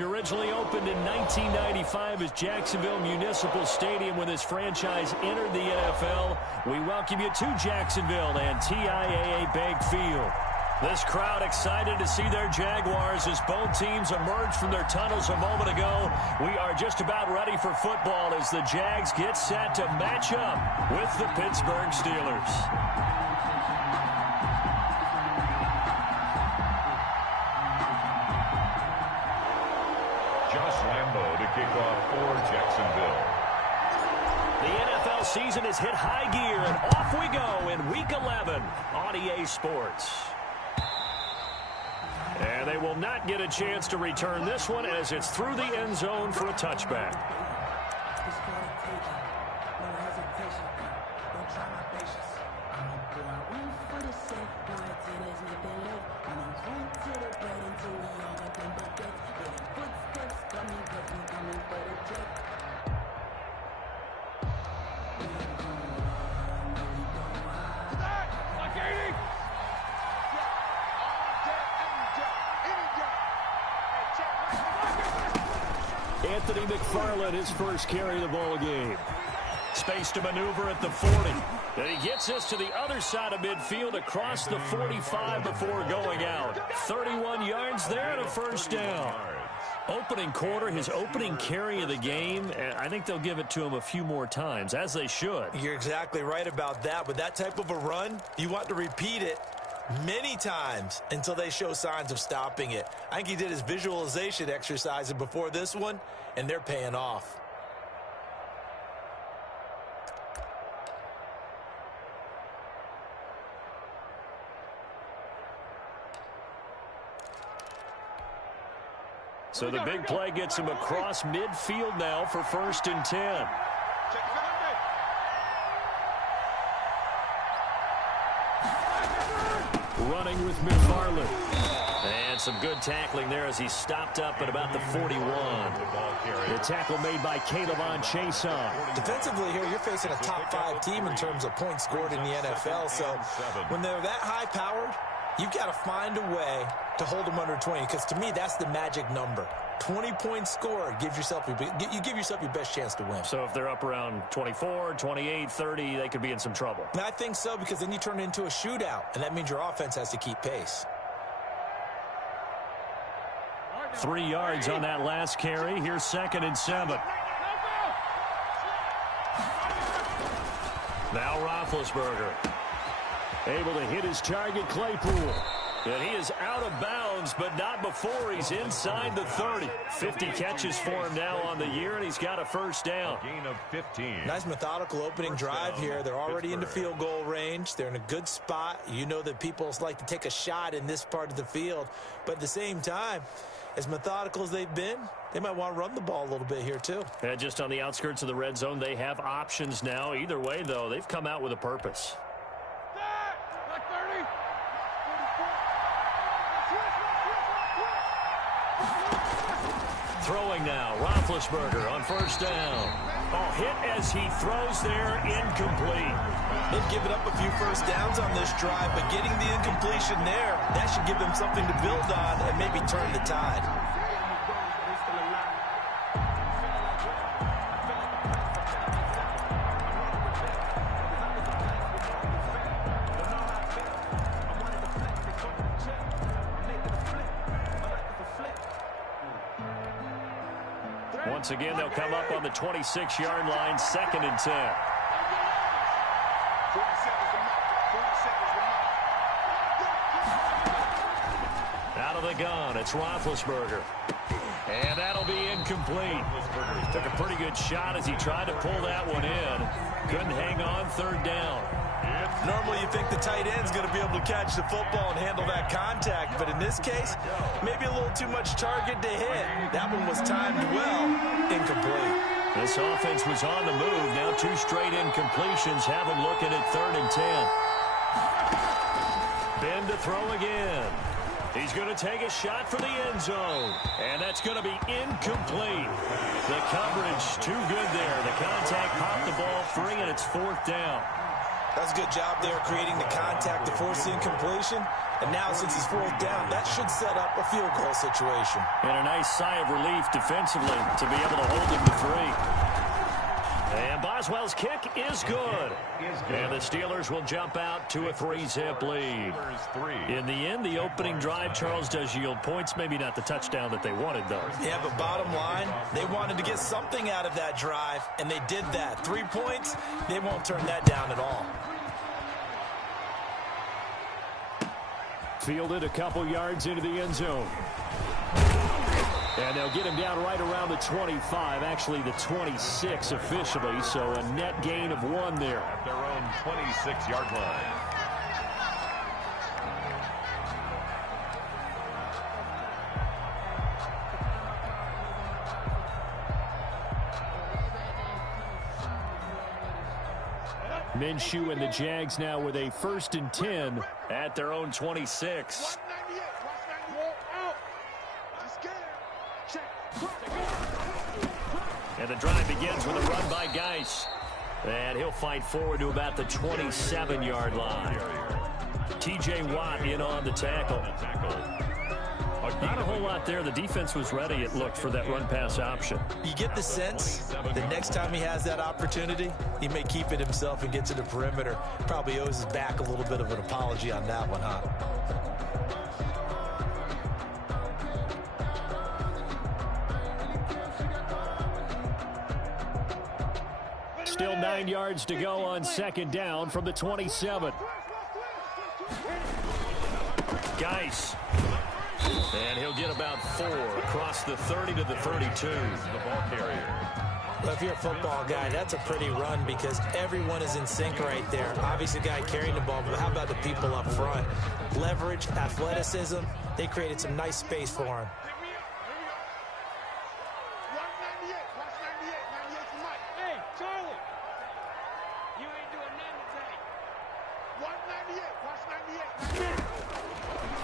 Originally opened in 1995 as Jacksonville Municipal Stadium when this franchise entered the NFL. We welcome you to Jacksonville and TIAA Bank Field. This crowd excited to see their Jaguars as both teams emerged from their tunnels a moment ago. We are just about ready for football as the Jags get set to match up with the Pittsburgh Steelers. To kick off for Jacksonville. The NFL season has hit high gear, and off we go in Week 11 on EA Sports. And they will not get a chance to return this one as it's through the end zone for a touchback. Anthony McFarland, his first carry of the ball game. Space to maneuver at the 40. And he gets us to the other side of midfield across the 45 before going out. 31 yards there and a first down. Opening quarter, his opening carry of the game, and I think they'll give it to him a few more times, as they should. You're exactly right about that. With that type of a run, you want to repeat it many times until they show signs of stopping it. I think he did his visualization exercises before this one, and they're paying off. So the big play gets him across midfield now for 1st and 10. Running with McFarland. And some good tackling there as he stopped up at about the 41. The tackle made by Caleb Chason. Defensively here, you're facing a top 5 team in terms of points scored in the NFL. So when they're that high-powered, you've got to find a way to hold them under 20, because to me, that's the magic number. 20 points scored, you give yourself your best chance to win. So if they're up around 24, 28, 30, they could be in some trouble. And I think so, because then you turn it into a shootout, and that means your offense has to keep pace. 3 yards on that last carry. Here's 2nd and 7. Now Roethlisberger. Able to hit his target, Claypool. And he is out of bounds, but not before he's inside the 30. 50 catches for him now on the year, and he's got a first down. Gain of 15. Nice methodical opening drive here. They're already into field goal range. They're in a good spot. You know that people like to take a shot in this part of the field. But at the same time, as methodical as they've been, they might want to run the ball a little bit here too. And just on the outskirts of the red zone, they have options now. Either way, though, they've come out with a purpose. Throwing now, Roethlisberger on 1st down. Oh, hit as he throws there, incomplete. They've given up a few first downs on this drive, but getting the incompletion there, that should give them something to build on and maybe turn the tide. Once again, they'll come up on the 26-yard line, 2nd and 10. Out of the gun, it's Roethlisberger. And that'll be incomplete. Took a pretty good shot as he tried to pull that one in. Couldn't hang on, 3rd down. Normally you think the tight end's going to be able to catch the football and handle that contact, but in this case, maybe a little too much target to hit. That one was timed well, incomplete. This offense was on the move. Now 2 straight incompletions have them looking at 3rd and 10. Ben to throw again. He's going to take a shot for the end zone. And that's going to be incomplete. The coverage too good there. The contact popped the ball free, and it's 4th down. That's a good job there creating the contact to force the incompletion. And now, since it's 4th down, that should set up a field goal situation. And a nice sigh of relief defensively to be able to hold him to 3. And Boswell's kick is good. And the Steelers will jump out to a 3-zip lead. In the end, the opening drive, Charles, does yield points. Maybe not the touchdown that they wanted, though. Yeah, but bottom line, they wanted to get something out of that drive, and they did that. 3 points, they won't turn that down at all. Fielded a couple yards into the end zone. And they'll get him down right around the 25, actually the 26 officially, so a net gain of 1 there. At their own 26-yard line. Minshew and the Jags now with a 1st and 10 at their own 26. And the drive begins with a run by Geis. And he'll fight forward to about the 27-yard line. T.J. Watt in on the tackle. Not a whole lot there. The defense was ready, it looked, for that run-pass option. You get the sense that next time he has that opportunity, he may keep it himself and get to the perimeter. Probably owes his back a little bit of an apology on that one, huh? Still 9 yards to go on 2nd down from the 27. Geis. And he'll get about 4 across the 30 to the 32. The ball carrier. Well, if you're a football guy, that's a pretty run because everyone is in sync right there. Obviously, the guy carrying the ball, but how about the people up front? Leverage, athleticism, they created some nice space for him.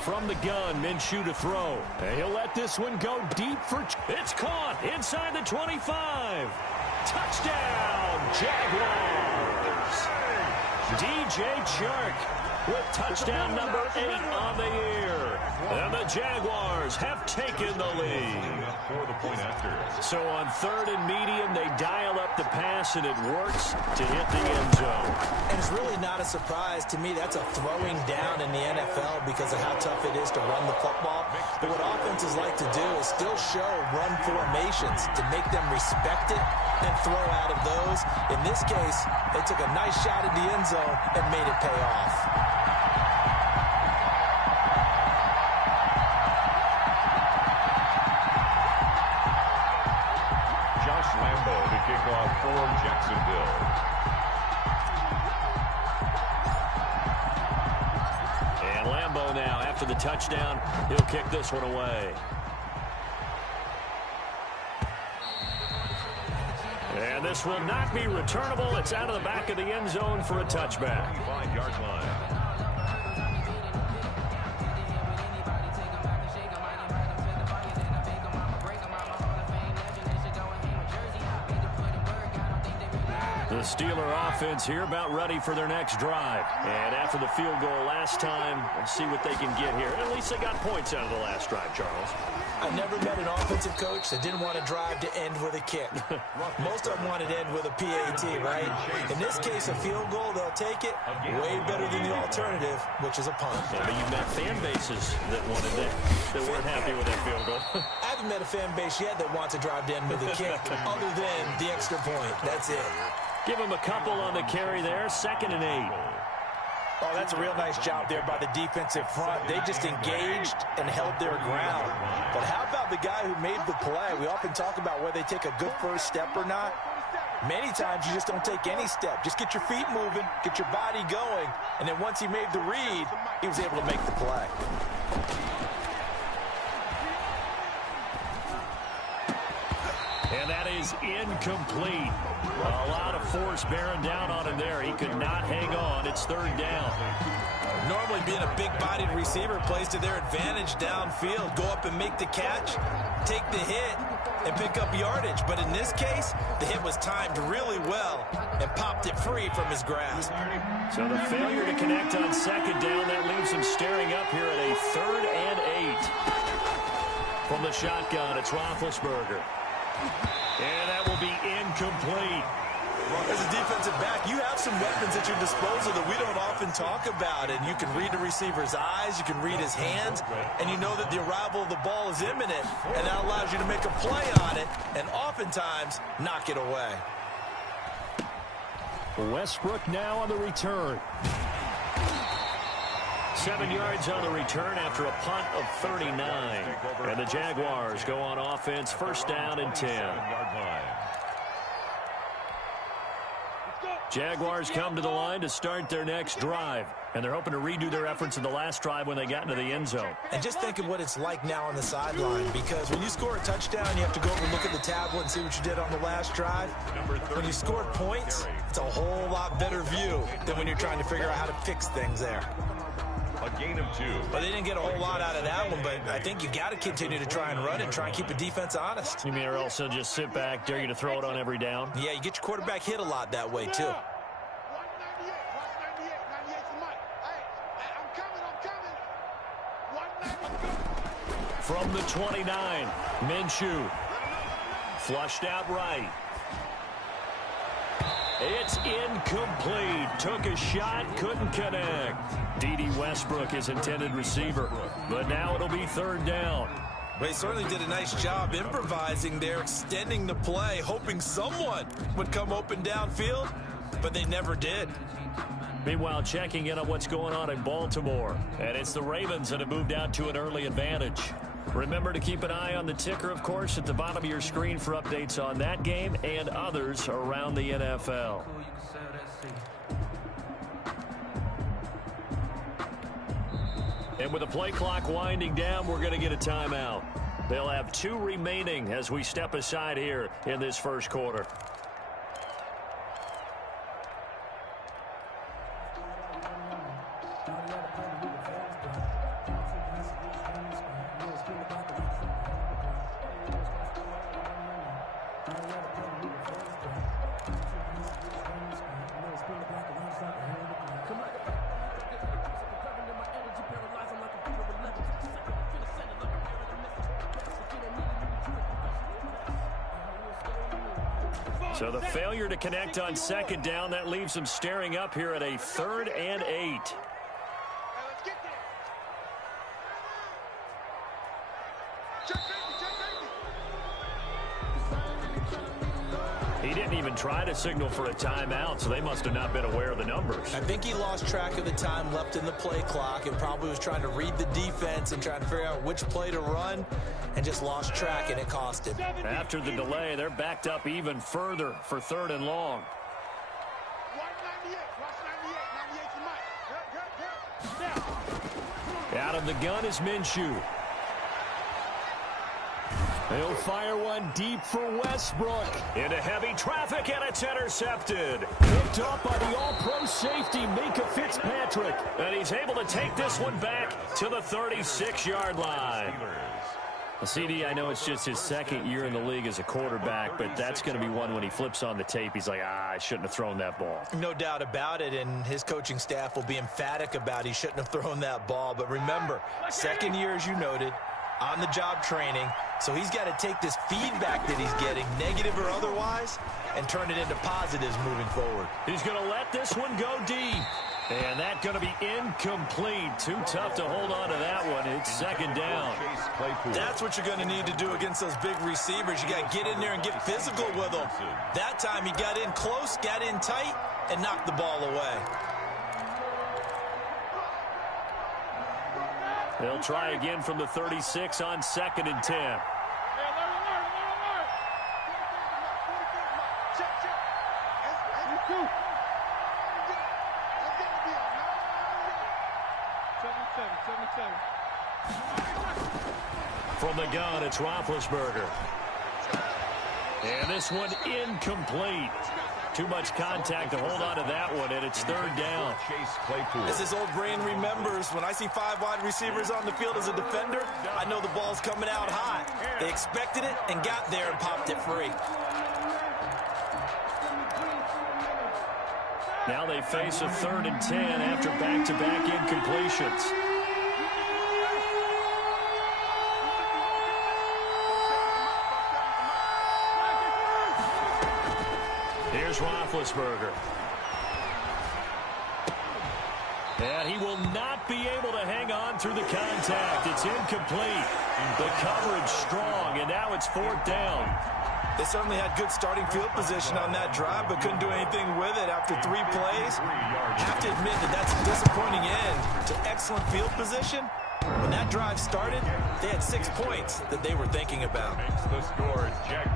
From the gun, Minshew to throw. And he'll let this one go deep for... It's caught inside the 25. Touchdown, Jaguars. DJ Chark with touchdown number 8 on the year. And the Jaguars have taken the lead. For the point after. So on 3rd and medium, they dial up the pass, and it works to hit the end zone. And it's really not a surprise to me. That's a throwing down in the NFL because of how tough it is to run the football. But what offenses like to do is still show run formations to make them respect it and throw out of those. In this case, they took a nice shot at the end zone and made it pay off. Kickoff for Jacksonville. And Lambeau now, after the touchdown, he'll kick this one away. And this will not be returnable. It's out of the back of the end zone for a touchback. 5-yard line. The Steeler offense here about ready for their next drive. And after the field goal last time, we'll see what they can get here. At least they got points out of the last drive, Charles. I never met an offensive coach that didn't want a drive to end with a kick. Most of them wanted to end with a PAT, right? In this case, a field goal, they'll take it. Way better than the alternative, which is a punt. Yeah, but you've met fan bases that wanted that weren't happy with that field goal. I haven't met a fan base yet that wants a drive to end with a kick other than the extra point. That's it. Give him a couple on the carry there. 2nd and 8. Oh, that's a real nice job there by the defensive front. They just engaged and held their ground. But how about the guy who made the play? We often talk about whether they take a good first step or not. Many times you just don't take any step. Just get your feet moving, get your body going, and then once he made the read, he was able to make the play. And that is incomplete. A lot of force bearing down on him there. He could not hang on. It's third down. Normally being a big-bodied receiver plays to their advantage downfield. Go up and make the catch, take the hit, and pick up yardage. But in this case, the hit was timed really well and popped it free from his grasp. So the failure to connect on second down, that leaves him staring up here at a 3rd and 8. From the shotgun, it's Roethlisberger. And that will be incomplete. As a defensive back, you have some weapons at your disposal that we don't often talk about. And you can read the receiver's eyes, you can read his hands, and you know that the arrival of the ball is imminent. And that allows you to make a play on it and oftentimes knock it away. Westbrook now on the return. 7 yards on the return after a punt of 39. And the Jaguars go on offense, 1st down and 10. Jaguars come to the line to start their next drive. And they're hoping to redo their efforts in the last drive when they got into the end zone. And just think of what it's like now on the sideline, because when you score a touchdown, you have to go over and look at the tablet and see what you did on the last drive. When you scored points, it's a whole lot better view than when you're trying to figure out how to fix things there. A gain of 2. Well, they didn't get a whole lot out of that one, but I think you got to continue to try and run and try and keep the defense honest. You mean or else they'll just sit back, dare you to throw it on every down? Yeah, you get your quarterback hit a lot that way, too. From the 29, Minshew. Flushed out right. It's incomplete. Took a shot, couldn't connect. D.D. Westbrook, his intended receiver. But now it'll be 3rd down. Well, he certainly did a nice job improvising there, extending the play, hoping someone would come open downfield, but they never did. Meanwhile, checking in on what's going on in Baltimore. And it's the Ravens that have moved out to an early advantage. Remember to keep an eye on the ticker, of course, at the bottom of your screen for updates on that game and others around the NFL. And with the play clock winding down, we're going to get a timeout. They'll have 2 remaining as we step aside here in this first quarter. So the failure to connect on second down, that leaves them staring up here at a 3rd and 8. He didn't even try to signal for a timeout, so they must have not been aware of the numbers. I think he lost track of the time left in the play clock and probably was trying to read the defense and trying to figure out which play to run and just lost track, and it cost him. After the delay, they're backed up even further for 3rd and long. Out of the gun is Minshew. He'll fire one deep for Westbrook. Into heavy traffic, and it's intercepted. Picked up by the all-pro safety, Minka Fitzpatrick. And he's able to take this one back to the 36-yard line. CD, I know it's just his 2nd year in the league as a quarterback, but that's going to be one when he flips on the tape, he's like, I shouldn't have thrown that ball. No doubt about it, and his coaching staff will be emphatic about he shouldn't have thrown that ball. But remember, 2nd year, as you noted, on-the-job training, so he's got to take this feedback that he's getting, negative or otherwise, and turn it into positives moving forward. He's going to let this one go deep. And that's going to be incomplete. Too tough to hold on to that one. It's 2nd down. That's what you're going to need to do against those big receivers. You got to get in there and get physical with them. That time he got in close, got in tight, and knocked the ball away. They'll try again from the 36 on 2nd and 10. From the gun, it's Roethlisberger. And this one incomplete. Too much contact to hold on to that one, and it's third down. As his old brain remembers, when I see 5 wide receivers on the field as a defender, I know the ball's coming out hot. They expected it and got there and popped it free. Now they face a 3rd and 10 after back-to-back incompletions. Here's Roethlisberger. And he will not be able to hang on through the contact. It's incomplete. The coverage strong, and now it's 4th down. They certainly had good starting field position on that drive, but couldn't do anything with it after 3 plays. Have to admit that that's a disappointing end to excellent field position. When that drive started, they had 6 points that they were thinking about.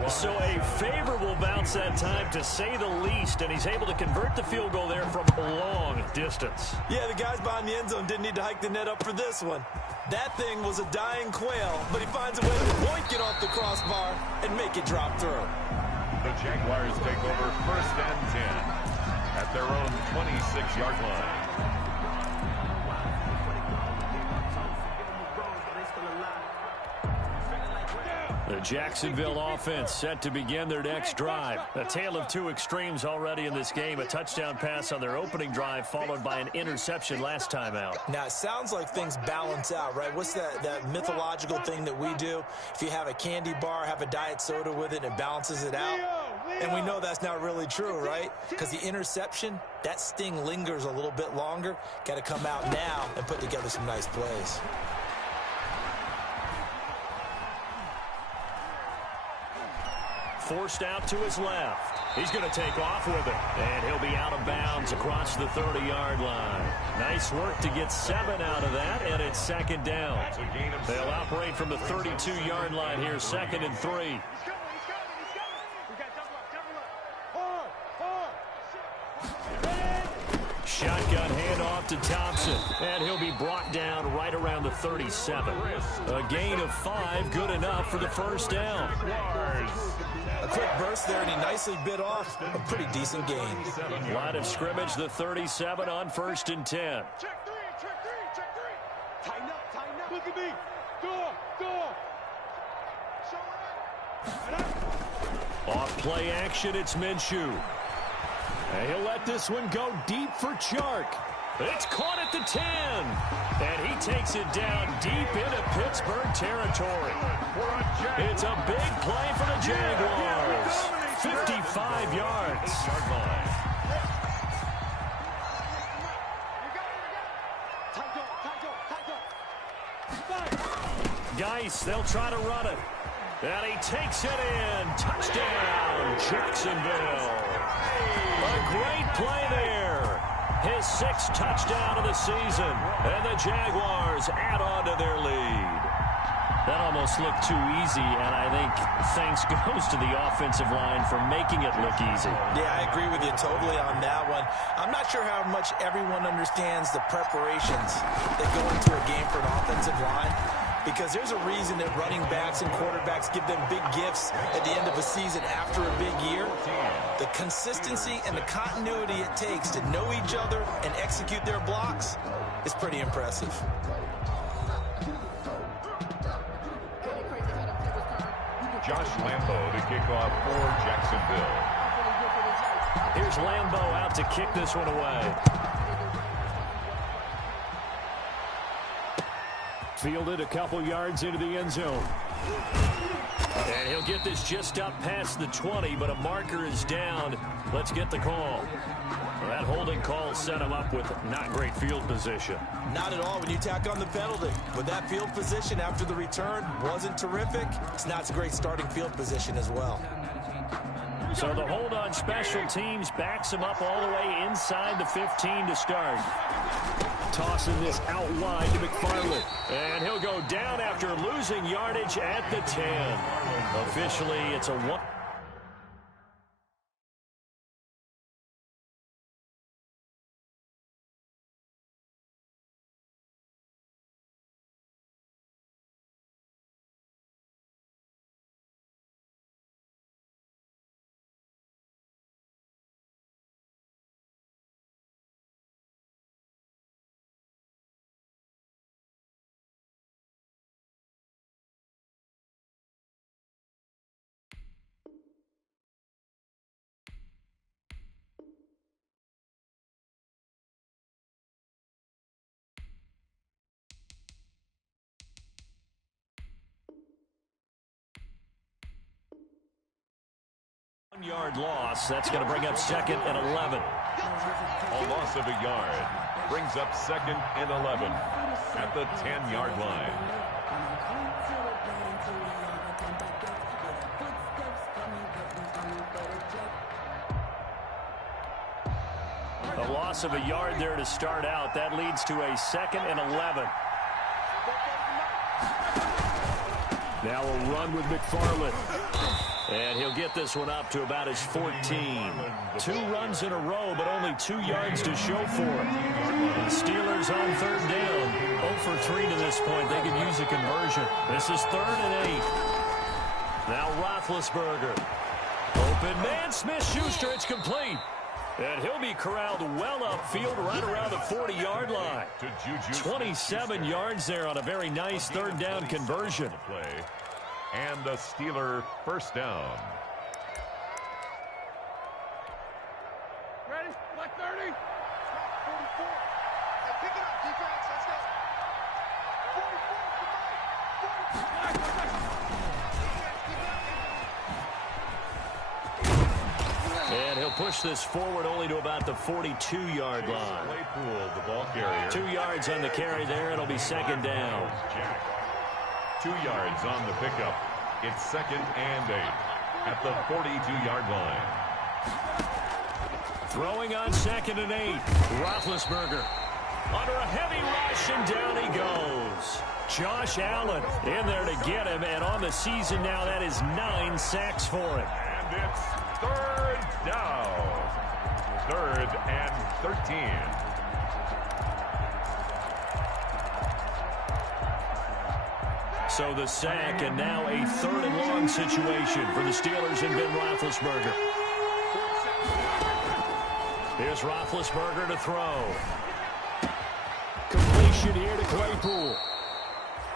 So a favorable bounce that time, to say the least, and he's able to convert the field goal there from a long distance. Yeah, the guys behind the end zone didn't need to hike the net up for this one. That thing was a dying quail, but he finds a way to point it off the crossbar and make it drop through. The Jaguars take over 1st and 10 at their own 26-yard line. The Jacksonville offense set to begin their next drive. A tale of 2 extremes already in this game. A touchdown pass on their opening drive, followed by an interception last time out. Now, it sounds like things balance out, right? What's that mythological thing that we do? If you have a candy bar, have a diet soda with it, and it balances it out. And we know that's not really true, right? Because the interception, that sting lingers a little bit longer. Got to come out now and put together some nice plays. Forced out to his left. He's going to take off with it. And he'll be out of bounds across the 30-yard line. Nice work to get 7 out of that, and it's 2nd down. They'll operate from the 32-yard line here, 2nd and 3. Shotgun handoff to Thompson, and he'll be brought down right around the 37. A gain of 5, good enough for the 1st down. A quick burst there, and he nicely bit off a pretty decent gain. Line of scrimmage, the 37 on 1st and 10. Check 3, check 3. Tighten up. Look at me. Door. Show it. Off play action, it's Minshew. And he'll let this one go deep for Chark. It's caught at the 10. And he takes it down deep into Pittsburgh territory. It's a big play for the Jaguars. 55 yards. Geis, they'll try to run it. And he takes it in. Touchdown, Jacksonville. A great play there. His 6th touchdown of the season. And the Jaguars add on to their lead. That almost looked too easy, and I think thanks goes to the offensive line for making it look easy. Yeah, I agree with you totally on that one. I'm not sure how much everyone understands the preparations that go into a game for an offensive line, because there's a reason that running backs and quarterbacks give them big gifts at the end of a season after a big year. The consistency and the continuity it takes to know each other and execute their blocks is pretty impressive. Josh Lambo to kick off for Jacksonville. Here's Lambo out to kick this one away. Fielded a couple yards into the end zone. And he'll get this just up past the 20, but a marker is down. Let's get the call. Well, that holding call set him up with not great field position. Not at all when you tack on the penalty. But that field position after the return wasn't terrific. It's not a great starting field position as well. So the hold on special teams backs him up all the way inside the 15 to start. Tossing this out wide to McFarland. And he'll go down after losing yardage at the 10. Officially, it's a 1. 10-yard loss. That's going to bring up 2nd and 11. A loss of a yard brings up 2nd and 11 at the 10-yard line. A loss of a yard there to start out. That leads to a 2nd and 11. Now a run with McFarland. And he'll get this one up to about his 14. 2 runs in a row, but only 2 yards to show for it. The Steelers on 3rd down. 0 for 3 to this point. They could use a conversion. This is 3rd and 8. Now Roethlisberger. Open man, Smith-Schuster. It's complete. And he'll be corralled well upfield right around the 40-yard line. 27 yards there on a very nice 3rd down conversion. And a Steeler first down. Ready? Black 30. 44. Hey, pick it up, defense. Let's go. 44. And he'll push this forward only to about the 42-yard line. Claypool, the ball carrier. 2 yards on the carry there. It'll be 2nd down. 2 yards on the pickup. It's 2nd and 8 at the 42-yard line. Throwing on 2nd and 8. Roethlisberger under a heavy rush, and down he goes. Josh Allen in there to get him, and on the season now, that is 9 sacks for him. And it's 3rd down. 3rd and 13. So the sack, and now a 3rd and long situation for the Steelers and Ben Roethlisberger. Here's Roethlisberger to throw. Completion here to Claypool.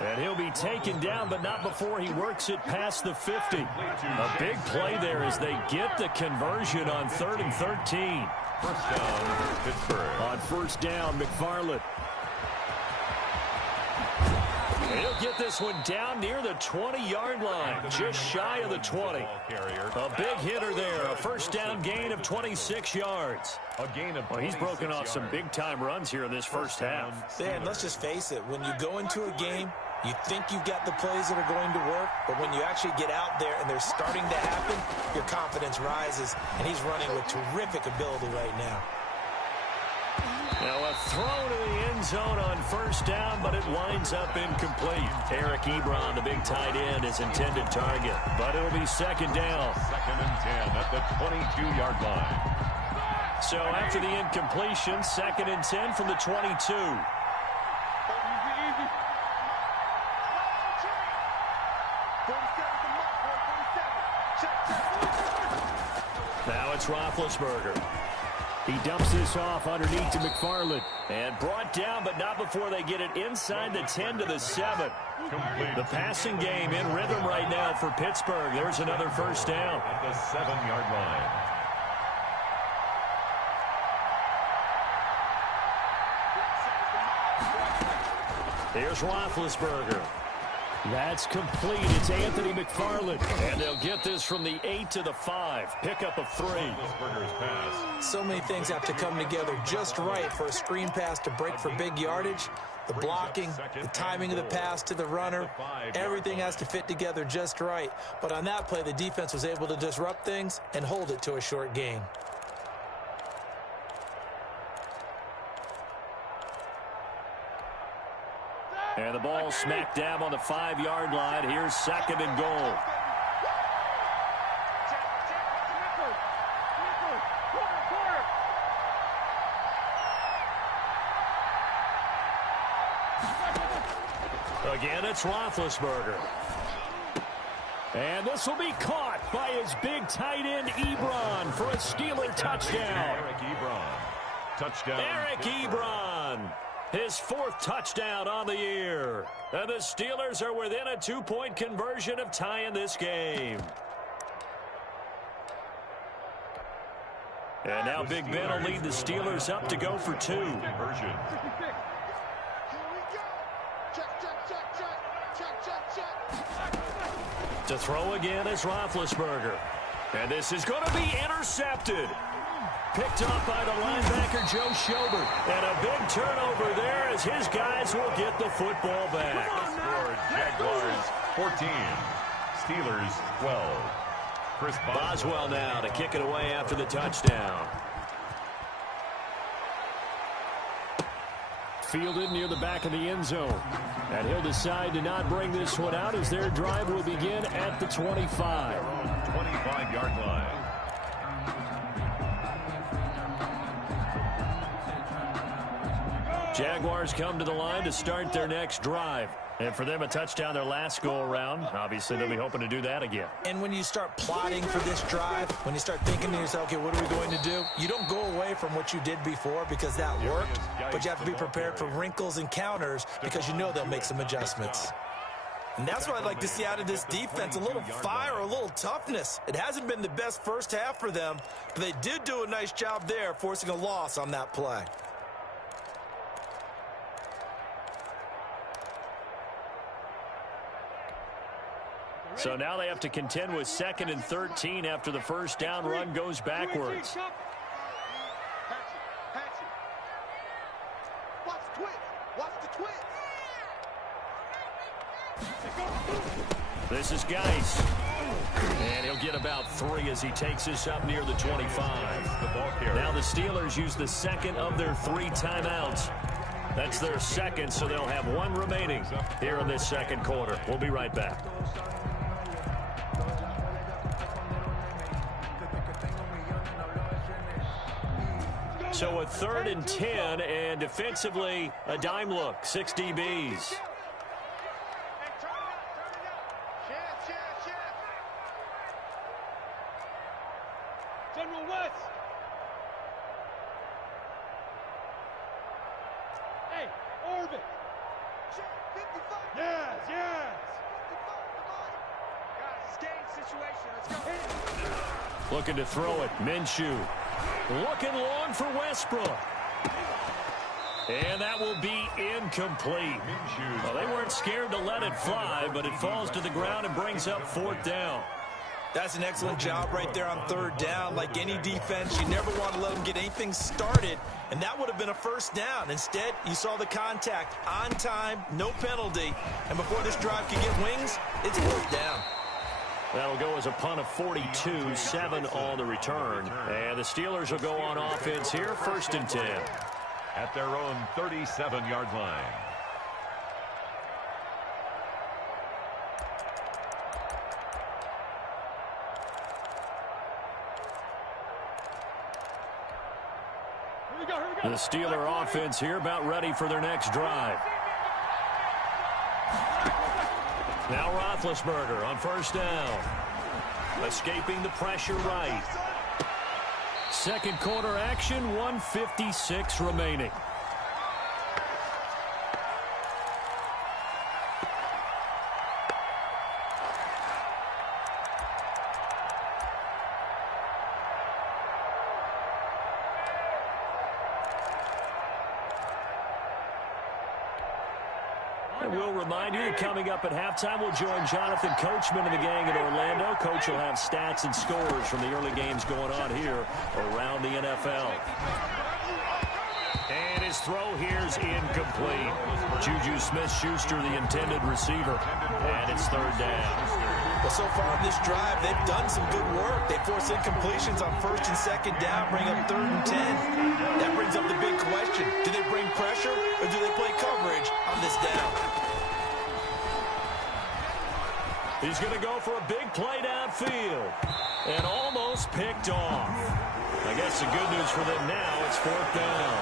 And he'll be taken down, but not before he works it past the 50. A big play there as they get the conversion on 3rd and 13. First down, Pittsburgh. On 1st down, McFarland. And he'll get this one down near the 20-yard line, just shy of the 20. A big hitter there, a 1st down gain of 26 yards. Well, he's broken off some big-time runs here in this first half. Dan, let's just face it. When you go into a game, you think you've got the plays that are going to work, but when you actually get out there and they're starting to happen, your confidence rises, and he's running with terrific ability right now. Now a throw to the end zone on 1st down, but it winds up incomplete. Eric Ebron, the big tight end, is intended target, but it'll be 2nd down. 2nd and 10 at the 22-yard line. So after the incompletion, 2nd and 10 from the 22. Now it's Roethlisberger. He dumps this off underneath to McFarland. And brought down, but not before they get it inside the 10 to the 7. Complete. The passing game in rhythm right now for Pittsburgh. There's another 1st down. At the 7-yard line. Here's Roethlisberger. That's complete. It's Anthony McFarland. And they'll get this from the 8 to the 5. Pickup of 3. Roethlisberger's pass. So many things have to come together just right for a screen pass to break for big yardage. The blocking, the timing of the pass to the runner, everything has to fit together just right. But on that play, the defense was able to disrupt things and hold it to a short gain. And the ball smack dab on the 5-yard line. Here's 2nd and goal. Again, it's Roethlisberger. And this will be caught by his big tight end, Ebron, for a Steeler touchdown. Eric Ebron. Touchdown. Eric Ebron. His 4th touchdown on the year. And the Steelers are within a 2-point conversion of tying this game. And now Big Ben will lead the Steelers up to go for 2. Conversion. To throw again is Roethlisberger. And this is going to be intercepted. Picked off by the linebacker, Joe Schobert. And a big turnover there as his guys will get the football back. Jaguars 14, Steelers 12. Chris Boswell now to kick it away after the touchdown. Fielded near the back of the end zone. And he'll decide to not bring this one out as their drive will begin at the 25. 25-yard line. Jaguars come to the line to start their next drive. And for them, a touchdown their last go-around. Obviously, they'll be hoping to do that again. And when you start plotting for this drive, when you start thinking to yourself, okay, what are we going to do? You don't go away from what you did before because that worked, but you have to be prepared for wrinkles and counters because you know they'll make some adjustments. And that's what I'd like to see out of this defense, a little fire, a little toughness. It hasn't been the best first half for them, but they did do a nice job there forcing a loss on that play. So now they have to contend with 2nd and 13 after the first down run goes backwards. Watch the twist. Watch the twist. This is Geis. And he'll get about 3 as he takes this up near the 25. Now the Steelers use the second of their 3 timeouts. That's their second, so they'll have 1 remaining here in this second quarter. We'll be right back. So a 3rd and 10, and defensively, a dime look, 6 DBs. General West. Hey, orbit. Yes, yes. Guys, it's game situation. Let's go. Looking to throw it, Minshew. Looking long for Westbrook. And that will be incomplete. Well, they weren't scared to let it fly, but it falls to the ground and brings up 4th down. That's an excellent job right there on 3rd down. Like any defense, you never want to let them get anything started, and that would have been a 1st down. Instead, you saw the contact on time, no penalty, and before this drive could get wings, it's 4th down. That'll go as a punt of 42, 7 on the return. And the Steelers will go on offense here, 1st and 10. At their own 37-yard line. The Steeler offense here about ready for their next drive. Now Roethlisberger on 1st down. Escaping the pressure right. Second quarter action, 1:56 remaining. We'll remind you that coming up at halftime, we'll join Jonathan Coachman and the gang in Orlando. Coach will have stats and scores from the early games going on here around the NFL. And his throw here is incomplete. Juju Smith-Schuster, the intended receiver. And it's 3rd down. Well, so far in this drive, they've done some good work. They force incompletions on 1st and 2nd down, bring up 3rd and 10. That brings up the big question. Do they bring pressure or do they play coverage on this down? He's going to go for a big play downfield. And almost picked off. I guess the good news for them now, it's 4th down.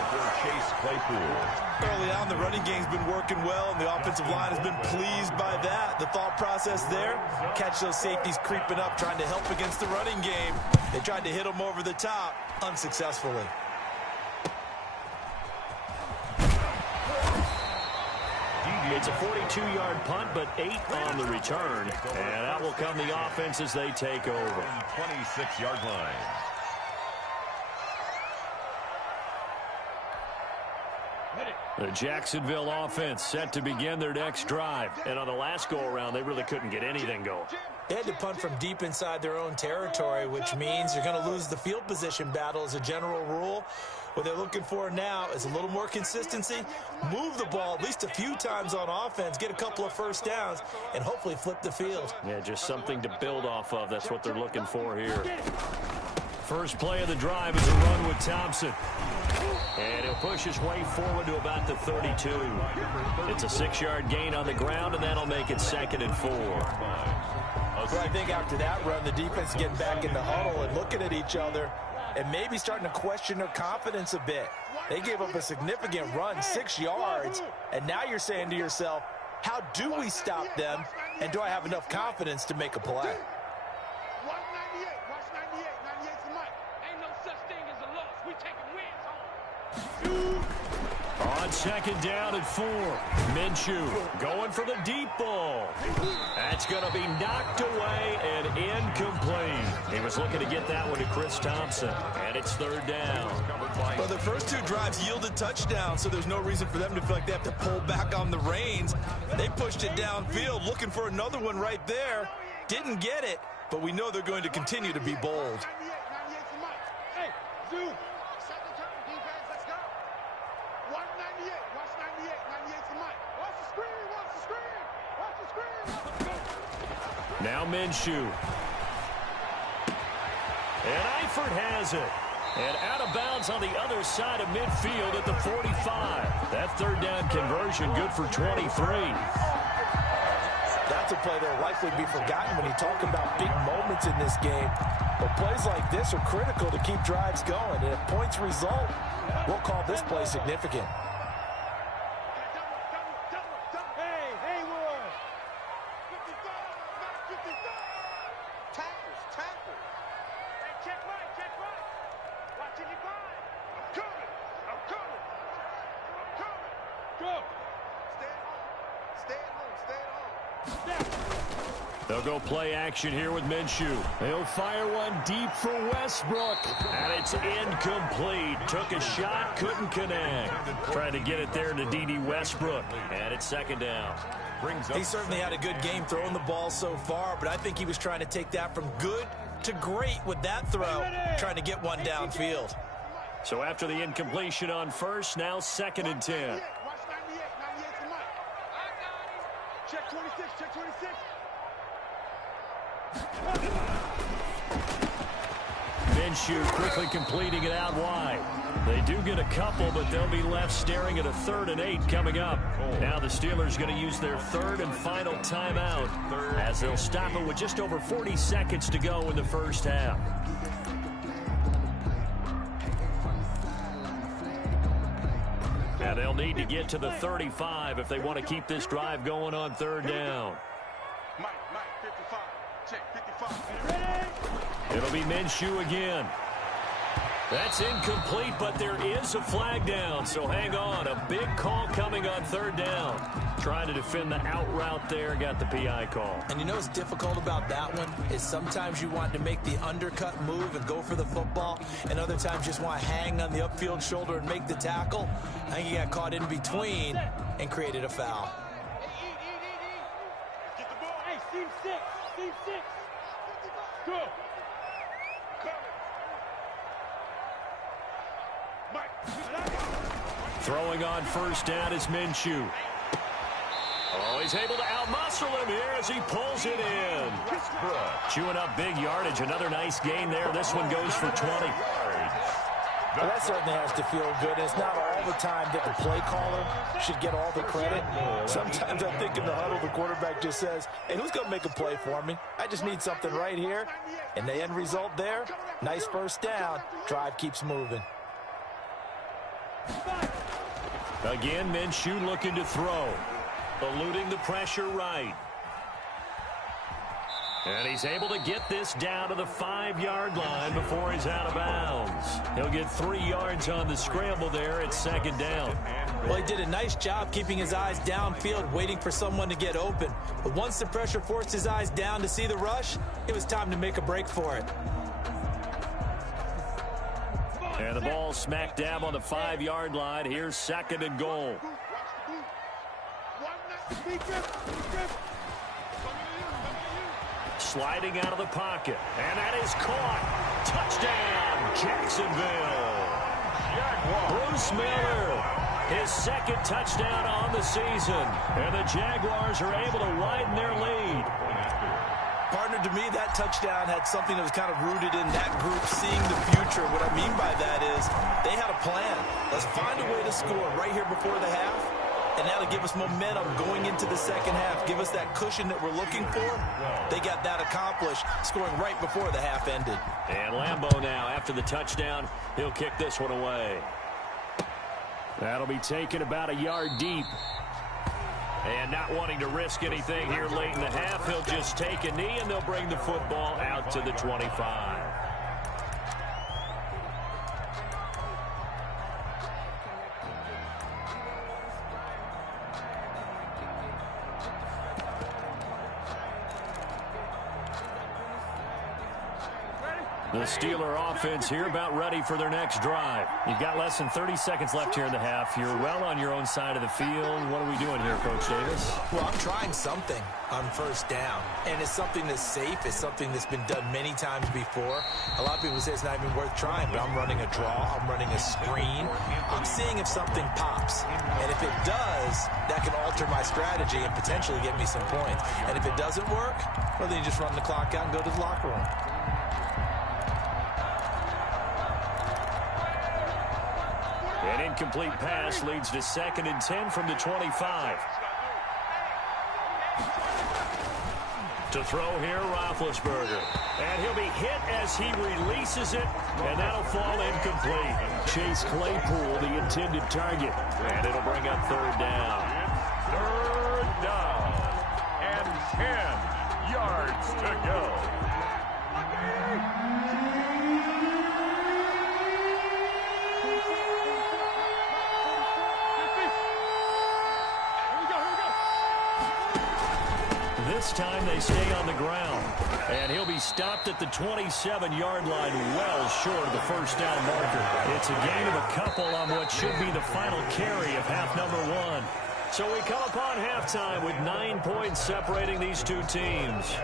Chase Claypool. Early on, the running game's been working well, and the offensive line has been pleased by that. The thought process there, catch those safeties creeping up, trying to help against the running game. They tried to hit them over the top, unsuccessfully. It's a 42-yard punt, but 8 on the return. And out will come the offense as they take over. 26-yard line. The Jacksonville offense set to begin their next drive. And on the last go-around, they really couldn't get anything going. They had to punt from deep inside their own territory, which means you're going to lose the field position battle as a general rule. What they're looking for now is a little more consistency, move the ball at least a few times on offense, get a couple of first downs, and hopefully flip the field. Yeah, just something to build off of. That's what they're looking for here. First play of the drive is a run with Thompson. And he'll push his way forward to about the 32. It's a 6-yard gain on the ground, and that'll make it 2nd and 4. Well, I think after that run, the defense getting back in the huddle and looking at each other and maybe starting to question their confidence a bit. They gave up a significant run, 6 yards, and now you're saying to yourself, how do we stop them, and do I have enough confidence to make a play? Watch 98. Watch 98. 98's the mic. Ain't no such thing as a loss. We taking wins home. On 2nd down and 4, Minshew going for the deep ball. That's going to be knocked away and incomplete. He was looking to get that one to Chris Thompson, and it's 3rd down. Well, the first 2 drives yielded touchdowns, so there's no reason for them to feel like they have to pull back on the reins. They pushed it downfield, looking for another one right there. Didn't get it, but we know they're going to continue to be bold. 98's the mic. Hey, Zoo. Set the tone, defense. Let's go. Watch 98. Watch 98. 98's the mic. Watch the screen. Watch the screen. Watch the screen. Let's go. Now Minshew. And Eifert has it. And out of bounds on the other side of midfield at the 45. That 3rd down conversion good for 23. That's a play that will likely be forgotten when you talk about big moments in this game. But plays like this are critical to keep drives going. And if points result, we'll call this play significant. Hey, Haywood. 55. 55. Tackles. Tackles. Hey, check right. Check right. Watch it, you find. I'm coming. I'm coming. I'm coming. Go. Stay at home. Stay at home. Stay at home. They'll go play action here with Minshew. He'll fire one deep for Westbrook. And it's incomplete. Took a shot, couldn't connect. Trying to get it there to D.D. Westbrook. And it's 2nd down. He certainly had a good game throwing the ball so far, but I think he was trying to take that from good to great with that throw, trying to get one downfield. So after the incompletion on first, now 2nd and 10. Watch 98. 98's the mic. I got him. Check 26. Check 26. Minshew quickly completing it out wide. They do get a couple, but they'll be left staring at a 3rd and 8 coming up. Now the Steelers going to use their 3rd and final timeout as they'll stop it with just over 40 seconds to go in the first half. Now they'll need to get to the 35 if they want to keep this drive going on 3rd down. Mike, 55. Check 55. It'll be Minshew again. That's incomplete, but there is a flag down, so hang on. A big call coming on 3rd down. Trying to defend the out route there, got the PI call. And you know what's difficult about that one is sometimes you want to make the undercut move and go for the football, and other times you just want to hang on the upfield shoulder and make the tackle. I think he got caught in between and created a foul. Get the ball. Hey, Steve 6. Steve 6. Go. Throwing on 1st down is Minshew. Oh, he's able to outmuscle him here as he pulls it in. Chewing up big yardage. Another nice gain there. This one goes for 20. Well, that certainly has to feel good. It's not all the time that the play caller should get all the credit. Sometimes I think in the huddle, the quarterback just says, hey, who's going to make a play for me? I just need something right here. And the end result there, nice 1st down. Drive keeps moving. Again, Minshew looking to throw. Eluding the pressure right. And he's able to get this down to the 5-yard line before he's out of bounds. He'll get 3 yards on the scramble there at 2nd down. Well, he did a nice job keeping his eyes downfield, waiting for someone to get open. But once the pressure forced his eyes down to see the rush, it was time to make a break for it. And the ball smack dab on the 5-yard line. Here's 2nd and goal. sliding out of the pocket. And that is caught. Touchdown, Jacksonville. Bruce Miller, his second touchdown on the season. And the Jaguars are able to widen their lead. Partner, to me, that touchdown had something that was kind of rooted in that group seeing the future. What I mean by that is they had a plan. Let's find a way to score right here before the half, and that'll give us momentum going into the second half, give us that cushion that we're looking for. They got that accomplished, scoring right before the half ended. And Lambeau now, after the touchdown, he'll kick this one away. That'll be taken about a yard deep. And not wanting to risk anything here late in the half, he'll just take a knee, and they'll bring the football out to the 25. The Steeler offense here about ready for their next drive. You've got less than 30 seconds left here in the half. You're well on your own side of the field. What are we doing here, Coach Davis? Well, I'm trying something on first down, and it's something that's safe. It's something that's been done many times before. A lot of people say it's not even worth trying, but I'm running a draw. I'm running a screen. I'm seeing if something pops, and if it does, that can alter my strategy and potentially get me some points. And if it doesn't work, well, then you just run the clock out and go to the locker room. An incomplete pass leads to 2nd and 10 from the 25. To throw here, Roethlisberger. And he'll be hit as he releases it, and that'll fall incomplete. Chase Claypool, the intended target. And it'll bring up 3rd down. 3rd down. And 10 yards to go. This time they stay on the ground. And he'll be stopped at the 27-yard line, well short of the first down marker. It's a gain of a couple on what should be the final carry of half number 1. So we come upon halftime with 9 points separating these two teams.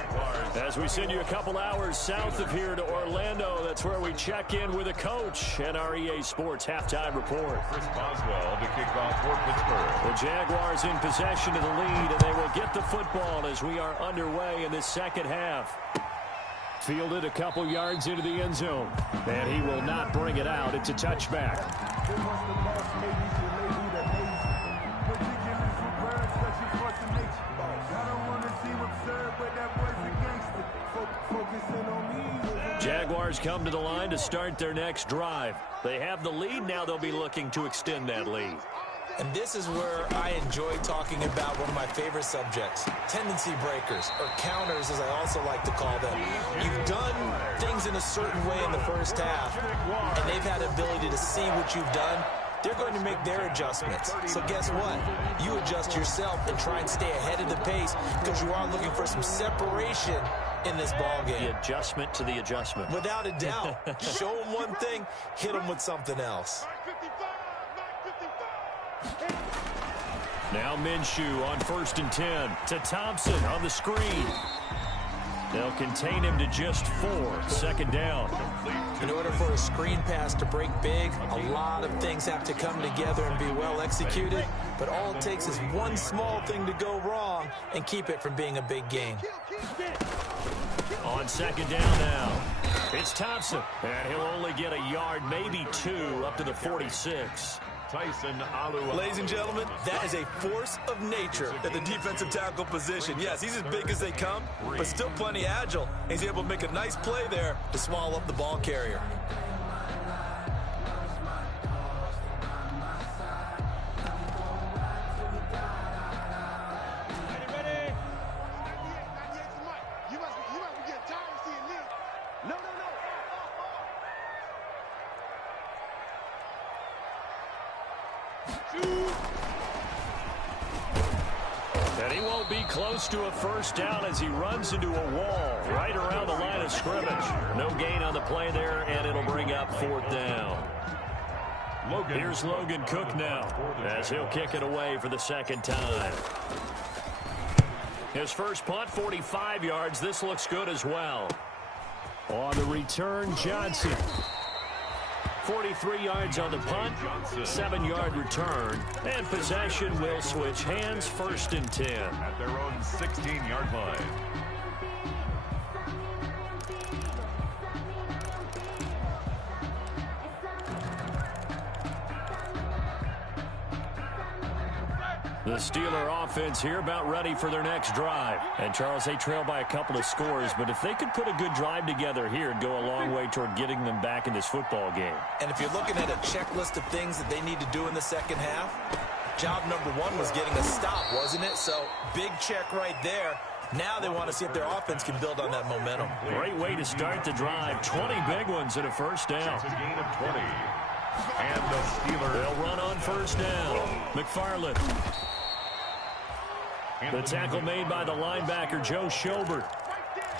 As we send you a couple hours south of here to Orlando, that's where we check in with a coach and our EA Sports halftime report. Chris Boswell to kick off for Pittsburgh. The Jaguars in possession of the lead, and they will get the football as we are underway in this second half. Fielded a couple yards into the end zone, and he will not bring it out. It's a touchback. Jaguars come to the line to start their next drive. They have the lead. Now they'll be looking to extend that lead. And this is where I enjoy talking about one of my favorite subjects, tendency breakers, or counters as I also like to call them. You've done things in a certain way in the first half, and they've had the ability to see what you've done. They're going to make their adjustments. So guess what? You adjust yourself and try and stay ahead of the pace because you are looking for some separation in this ball game. The adjustment to the adjustment. Without a doubt. Show them one thing, hit them with something else. Now Minshew on 1st and 10 to Thompson on the screen. They'll contain him to just 4. 2nd down. In order for a screen pass to break big, a lot of things have to come together and be well executed. But all it takes is one small thing to go wrong and keep it from being a big gain. On 2nd down now, it's Thompson. And he'll only get a yard, maybe 2, up to the 46. Tyson Alu. Ladies and gentlemen, that is a force of nature at the defensive tackle position. Yes, he's as big as they come, but still plenty agile. He's able to make a nice play there to swallow up the ball carrier. And he won't be close to a first down as he runs into a wall right around the line of scrimmage. No gain on the play there, and it'll bring up 4th down. Here's Logan Cook now as he'll kick it away for the 2nd time. His first punt, 45 yards. This looks good as well. On the return, Johnson. 43 yards on the punt, 7-yard return, and possession will switch hands, 1st and 10. At their own 16-yard line. The Steeler offense here about ready for their next drive. And, Charles, they trail by a couple of scores, but if they could put a good drive together here, it'd go a long way toward getting them back in this football game. And if you're looking at a checklist of things that they need to do in the second half, job number 1 was getting a stop, wasn't it? So, big check right there. Now they want to see if their offense can build on that momentum. Great way to start the drive. 20 big ones and a first down. It's a gain of 20. And the Steelers. They'll run on first down. McFarland. The tackle made by the linebacker, Joe Schobert.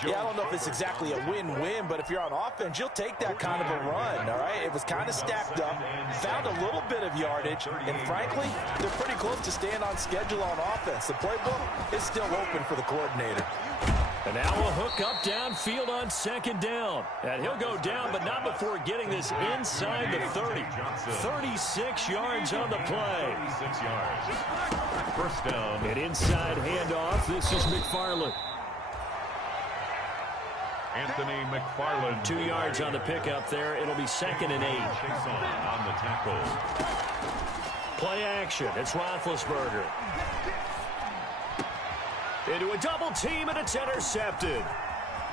Yeah, I don't know if it's exactly a win-win, but if you're on offense, you'll take that kind of a run, all right? It was kind of stacked up, found a little bit of yardage, and frankly, they're pretty close to staying on schedule on offense. The playbook is still open for the coordinator. And now a hook up downfield on 2nd down. And he'll go down, but not before getting this inside the 30. 36 yards on the play. 36 yards. First down. An inside handoff. This is McFarland. Anthony McFarland. 2 yards on the pickup there. It'll be 2nd and 8. Chase on the tackle. Play action. It's Roethlisberger. Into a double team, and it's intercepted.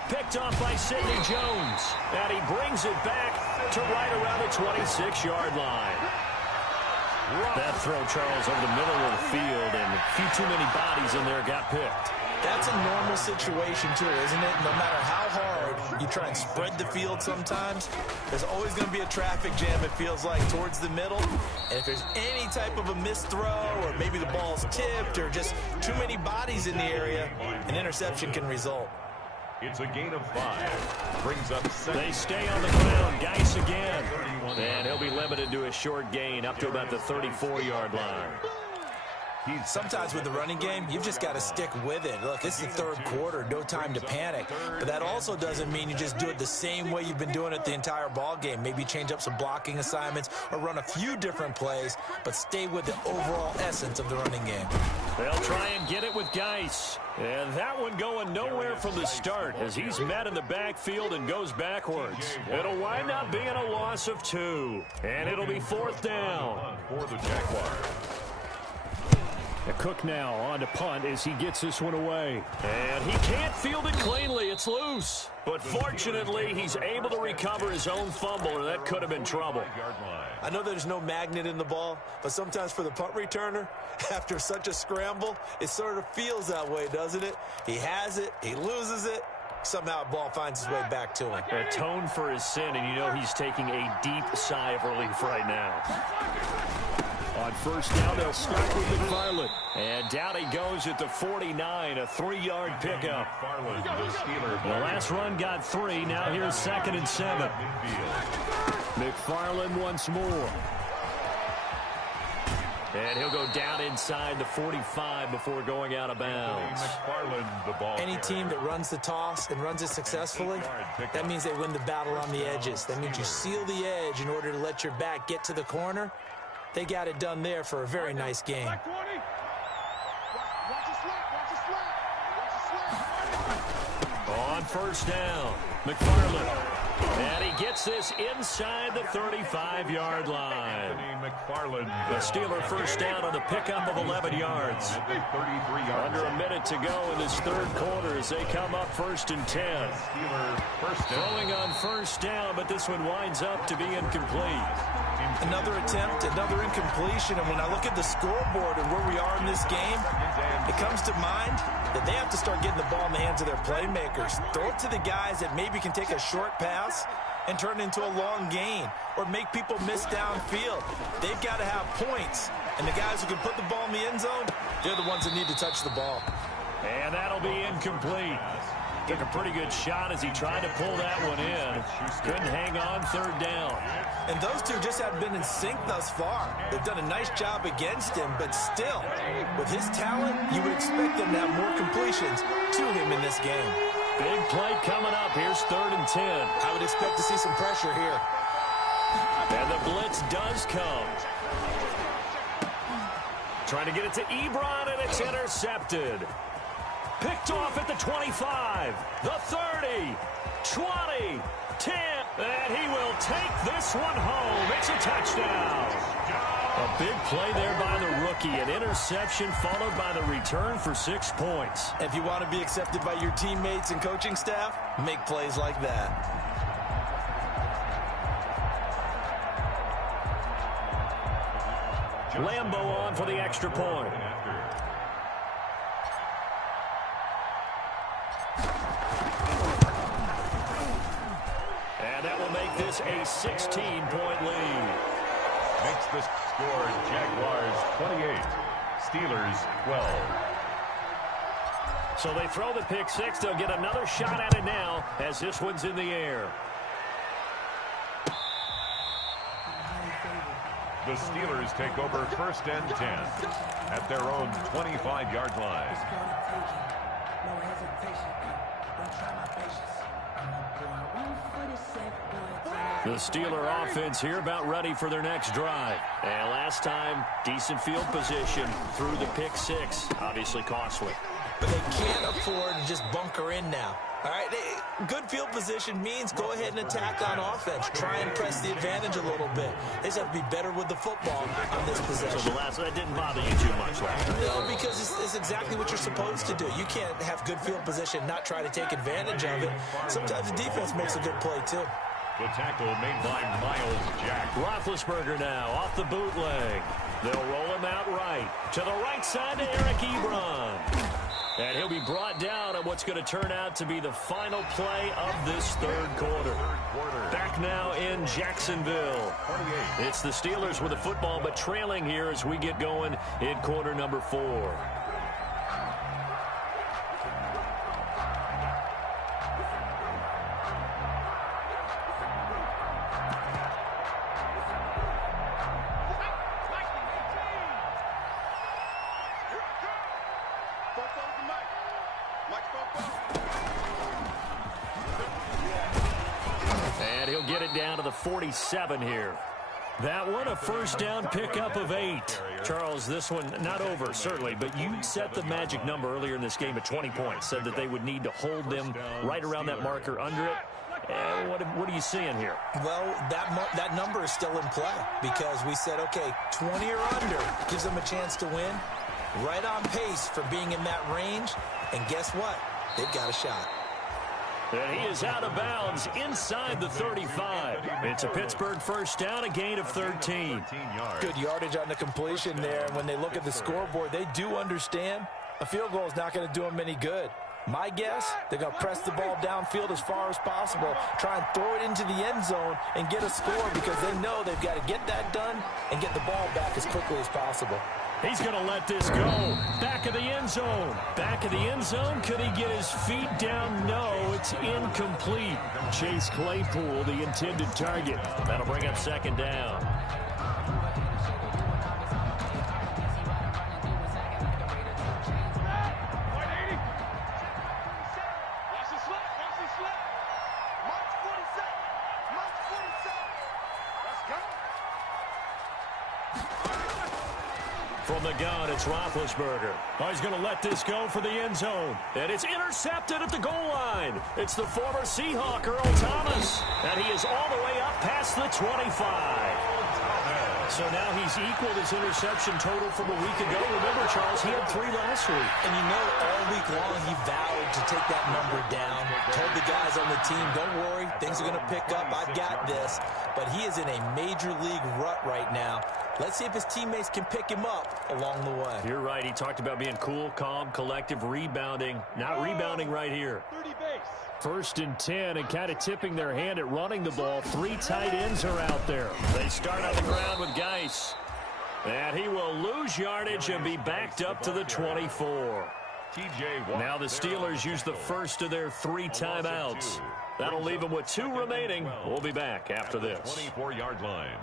Picked off by Sidney Jones. And he brings it back to right around the 26-yard line. That throw, Charles, over the middle of the field, and a few too many bodies in there got picked. That's a normal situation, too, isn't it? No matter how hard you try and spread the field sometimes, there's always going to be a traffic jam, it feels like, towards the middle. And if there's any type of a missed throw, or maybe the ball's tipped, or just too many bodies in the area, an interception can result. It's a gain of 5. Brings up 2nd. They stay on the ground. Geis again. And he'll be limited to a short gain up to about the 34-yard line. Sometimes with the running game, you've just got to stick with it. Look, it's the 3rd quarter, no time to panic. But that also doesn't mean you just do it the same way you've been doing it the entire ball game. Maybe change up some blocking assignments or run a few different plays, but stay with the overall essence of the running game. They'll try and get it with Geis. And that one going nowhere from the start as he's met in the backfield and goes backwards. It'll wind up being a loss of 2. And it'll be 4th down. For the Jaguars. Cook now on to punt as he gets this one away. And he can't field it cleanly. It's loose. But fortunately, he's able to recover his own fumble, or that could have been trouble. I know there's no magnet in the ball, but sometimes for the punt returner, after such a scramble, it sort of feels that way, doesn't it? He has it, he loses it, somehow the ball finds its way back to him. Atone for his sin, and you know he's taking a deep sigh of relief right now. On first down, they'll start with McFarland. And down he goes at the 49, a 3-yard pickup. The last run got 3. Now here's 2nd and 7. McFarland once more. And he'll go down inside the 45 before going out of bounds. Any team that runs the toss and runs it successfully, that means they win the battle on the edges. That means you seal the edge in order to let your back get to the corner. They got it done there for a very nice game. On first down, McFarland. And he gets this inside the 35-yard line. The Steeler first down on the pickup of 11 yards. Under a minute to go in this 3rd quarter as they come up 1st and 10. Throwing on first down, but this one winds up to be incomplete. Another attempt, another incompletion, and when I look at the scoreboard and where we are in this game, it comes to mind that they have to start getting the ball in the hands of their playmakers. Throw it to the guys that maybe can take a short pass and turn it into a long gain or make people miss downfield. They've got to have points, and the guys who can put the ball in the end zone, they're the ones that need to touch the ball. And that'll be incomplete. Took a pretty good shot as he tried to pull that one in. Couldn't hang on third down. And those two just haven't been in sync thus far. They've done a nice job against him, but still, with his talent, you would expect them to have more completions to him in this game. Big play coming up. Here's 3rd and 10. I would expect to see some pressure here. And the blitz does come. Trying to get it to Ebron, and it's intercepted. Picked off at the 25, the 30, 20, 10, and he will take this one home. It's a touchdown. A big play there by the rookie. An interception followed by the return for 6 points. If you want to be accepted by your teammates and coaching staff, make plays like that. Lambo on for the extra point. And that will make this a 16-point lead. Makes the score Jaguars 28, Steelers 12. So they throw the pick six. They'll get another shot at it now as this one's in the air. The Steelers take over 1st and 10 at their own 25-yard line. The Steeler offense here about ready for their next drive. And last time, decent field position through the pick six. Obviously costly. But they can't afford to just bunker in now. All right, good field position means go ahead and attack on offense. Try and press the advantage a little bit. They just have to be better with the football on this possession. So the last that didn't bother you too much last time. No, because it's exactly what you're supposed to do. You can't have good field position, not try to take advantage of it. Sometimes the defense makes a good play, too. The tackle made by Miles Jack. Roethlisberger now off the bootleg. They'll roll him out right. To the right side to Eric Ebron. And he'll be brought down on what's going to turn out to be the final play of this third quarter. Back now in Jacksonville. It's the Steelers with the football, but trailing here as we get going in quarter number 4. And he'll get it down to the 47 here. That one, a first down pickup of 8. Charles, this one not over, certainly, but you set the magic number earlier in this game at 20 points. Said that they would need to hold them right around that marker under it. What are you seeing here? Well, that number is still in play because we said, okay, 20 or under gives them a chance to win. Right on pace for being in that range. And guess what? They've got a shot. And he is out of bounds inside the 35. It's a Pittsburgh first down, a gain of 13. Good yardage on the completion there. And when they look at the scoreboard, they do understand a field goal is not going to do them any good. My guess, they're going to press the ball downfield as far as possible, try and throw it into the end zone and get a score because they know they've got to get that done and get the ball back as quickly as possible. He's going to let this go. Back of the end zone. Back of the end zone. Could he get his feet down? No, it's incomplete. Chase Claypool, the intended target. That'll bring up second down. From the gun, it's Roethlisberger. Oh, he's going to let this go for the end zone. And it's intercepted at the goal line. It's the former Seahawk, Earl Thomas. And he is all the way up past the 25. So now he's equaled his interception total from a week ago. Remember, Charles, he had 3 last week. And you know, all week long he vowed to take that number down. Told the guys on the team, don't worry, things are going to pick up. I've got this. But he is in a major league rut right now. Let's see if his teammates can pick him up along the way. You're right. He talked about being cool, calm, collective, rebounding. Not rebounding right here. 30 base. First and 10 and kind of tipping their hand at running the ball. 3 tight ends are out there. They start on the ground with Geis. And he will lose yardage and be backed up to the 24. Now the Steelers use the first of their 3 timeouts. That'll leave them with 2 remaining. We'll be back after this. 24-yard line.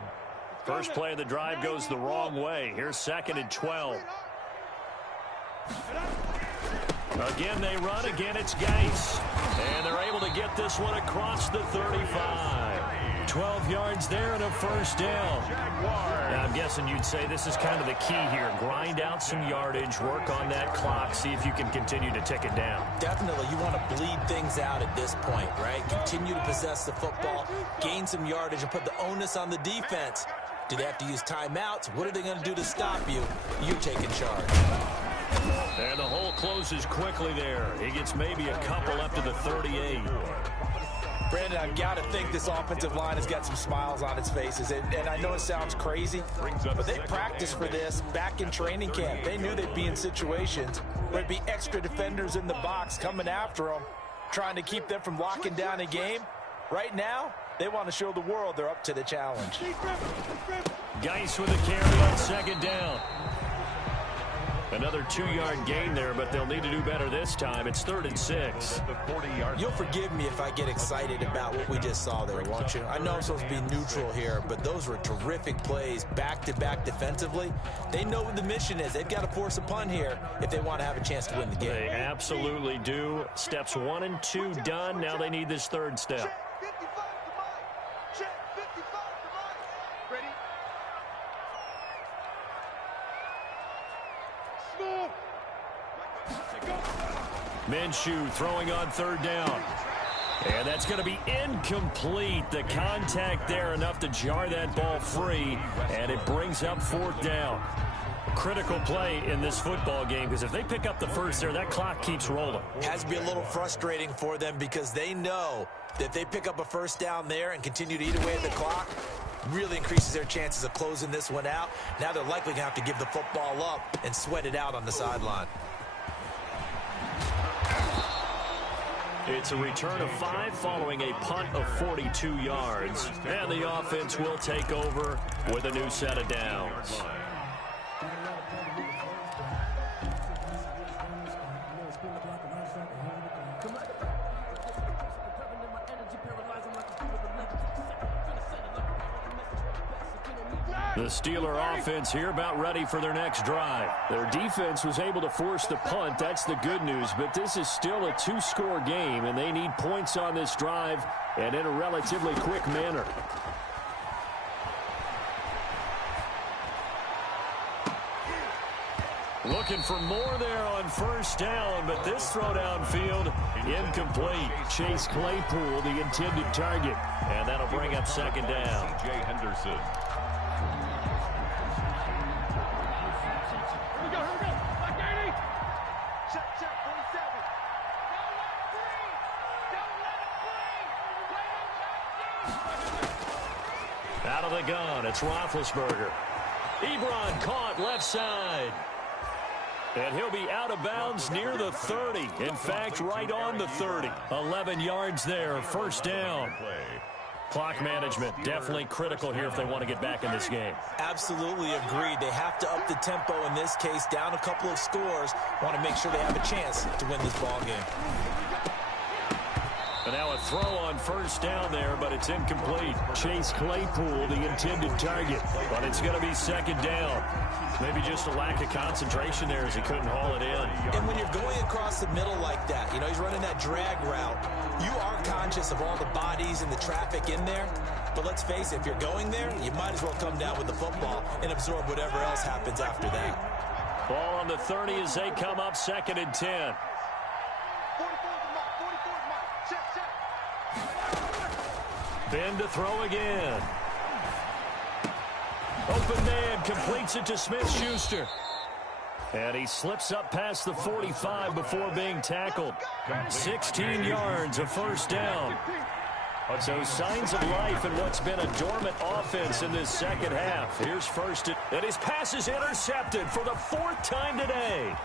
First play of the drive goes the wrong way. Here's 2nd and 12. Again, they run. Again, it's Geis. And they're able to get this one across the 35. 12 yards there and a first down. Now, I'm guessing you'd say this is kind of the key here. Grind out some yardage, work on that clock, see if you can continue to tick it down. Definitely, you want to bleed things out at this point, right? Continue to possess the football, gain some yardage, and put the onus on the defense. Do they have to use timeouts? What are they going to do to stop you? You're taking charge. And the hole closes quickly there. He gets maybe a couple up to the 38. Brandon, I've got to think this offensive line has got some smiles on its faces. And I know it sounds crazy, but they practiced for this back in training camp. They knew they'd be in situations where there'd be extra defenders in the box coming after them, trying to keep them from locking down a game. Right now, they want to show the world they're up to the challenge. Geis with a carry on 2nd down. Another 2-yard gain there, but they'll need to do better this time. It's 3rd and 6. You'll forgive me if I get excited about what we just saw there, won't you? I know I'm supposed to be neutral here, but those were terrific plays back-to-back defensively. They know what the mission is. They've got to force a punt here if they want to have a chance to win the game. They absolutely do. Steps 1 and 2 done. Now they need this 3rd step. Minshew throwing on 3rd down. And that's going to be incomplete. The contact there enough to jar that ball free. And it brings up 4th down. Critical play in this football game because if they pick up the first there, that clock keeps rolling. Has to be a little frustrating for them because they know that if they pick up a first down there and continue to eat away at the clock, really increases their chances of closing this one out. Now they're likely going to have to give the football up and sweat it out on the sideline. It's a return of 5 following a punt of 42 yards. And the offense will take over with a new set of downs. The Steeler offense here about ready for their next drive. Their defense was able to force the punt. That's the good news. But this is still a 2-score game, and they need points on this drive and in a relatively quick manner. Looking for more there on first down, but this throw downfield incomplete. Chase Claypool, the intended target, and that'll bring up 2nd down. Jay Henderson. Out of the gun, it's Roethlisberger. Ebron caught left side. And he'll be out of bounds near the 30. In fact, right on the 30. 11 yards there, first down. Clock management definitely critical here if they want to get back in this game. Absolutely agreed. They have to up the tempo in this case, down a couple of scores. Want to make sure they have a chance to win this ball game. And now a throw on first down there, but it's incomplete. Chase Claypool, the intended target, but it's going to be 2nd down. Maybe just a lack of concentration there as he couldn't haul it in. And when you're going across the middle like that, you know, he's running that drag route, you are conscious of all the bodies and the traffic in there. But let's face it, if you're going there, you might as well come down with the football and absorb whatever else happens after that. Ball on the 30 as they come up 2nd and 10. Ben to throw again. Open man completes it to Smith-Schuster. And he slips up past the 45 before being tackled. 16 yards, a first down. So signs of life in what's been a dormant offense in this second half. Here's first. And his pass is intercepted for the 4th time today.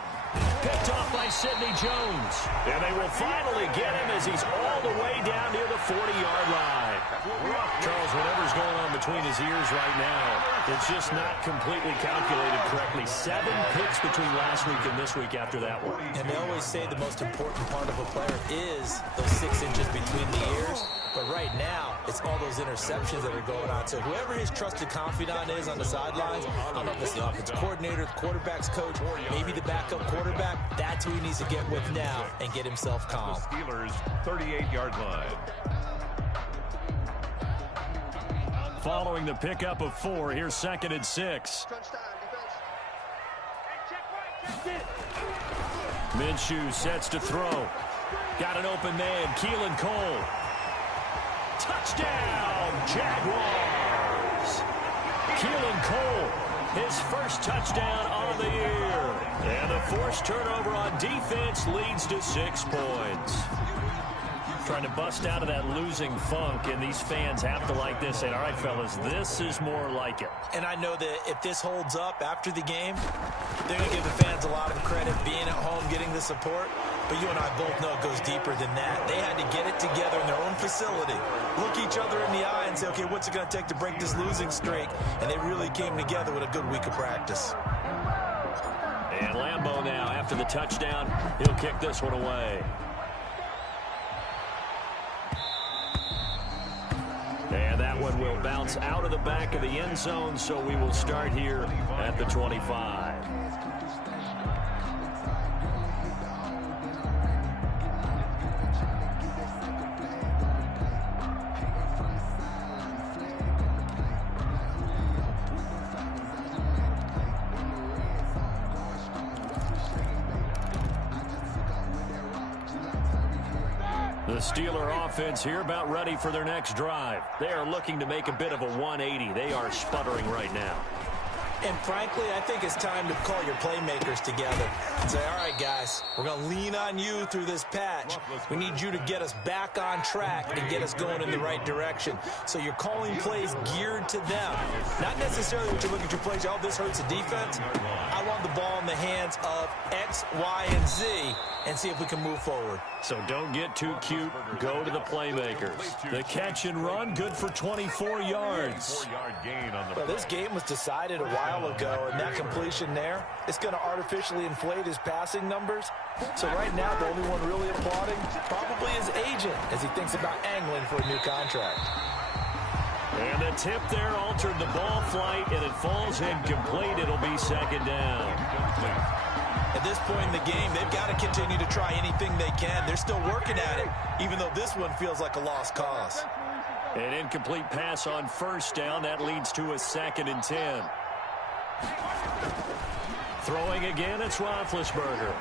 Picked off by Sidney Jones. And they will finally get him as he's all the way down near the 40-yard line. Charles, whatever's going on between his ears right now, it's just not completely calculated correctly. 7 picks between last week and this week after that one. And they always say the most important part of a player is those 6 inches between the ears. But right now, it's all those interceptions that are going on. So whoever his trusted confidant is on the sidelines, I don't know if it's the offensive coordinator, the quarterback's coach, maybe the backup quarterback, that's who he needs to get with now and get himself calm. The Steelers' 38-yard line. Following the pickup of 4, here's 2nd and 6. Minshew sets to throw. Got an open man, Keelan Cole. Touchdown, Jaguars! Keelan Cole, his first touchdown on the year. And the forced turnover on defense leads to 6 points. Trying to bust out of that losing funk, and these fans have to like this. And all right, fellas, this is more like it. And I know that if this holds up after the game, they're going to give the fans a lot of credit being at home, getting the support. But you and I both know it goes deeper than that. They had to get it together in their own facility, look each other in the eye and say, okay, what's it going to take to break this losing streak? And they really came together with a good week of practice. And Lambeau now, after the touchdown, he'll kick this one away. And that one will bounce out of the back of the end zone, so we will start here at the 25. The Steeler offense here about ready for their next drive. They are looking to make a bit of a 180. They are sputtering right now. And frankly, I think it's time to call your playmakers together and say, all right, guys, we're going to lean on you through this patch. We need you to get us back on track and get us going in the right direction. So you're calling plays geared to them. Not necessarily what you look at your plays, oh, this hurts the defense. I want the ball in the hands of X, Y, and Z and see if we can move forward. So don't get too cute. Go to the playmakers. The catch and run, good for 24 yards. Well, this game was decided a while ago, and that completion there, it's going to artificially inflate his passing numbers. So right now, the only one really applauding probably his agent as he thinks about angling for a new contract. And the tip there altered the ball flight, and it falls incomplete. It'll be 2nd down. At this point in the game, they've got to continue to try anything they can. They're still working at it, even though this one feels like a lost cause. An incomplete pass on 1st down. That leads to a 2nd and 10. Throwing again, it's Roethlisberger.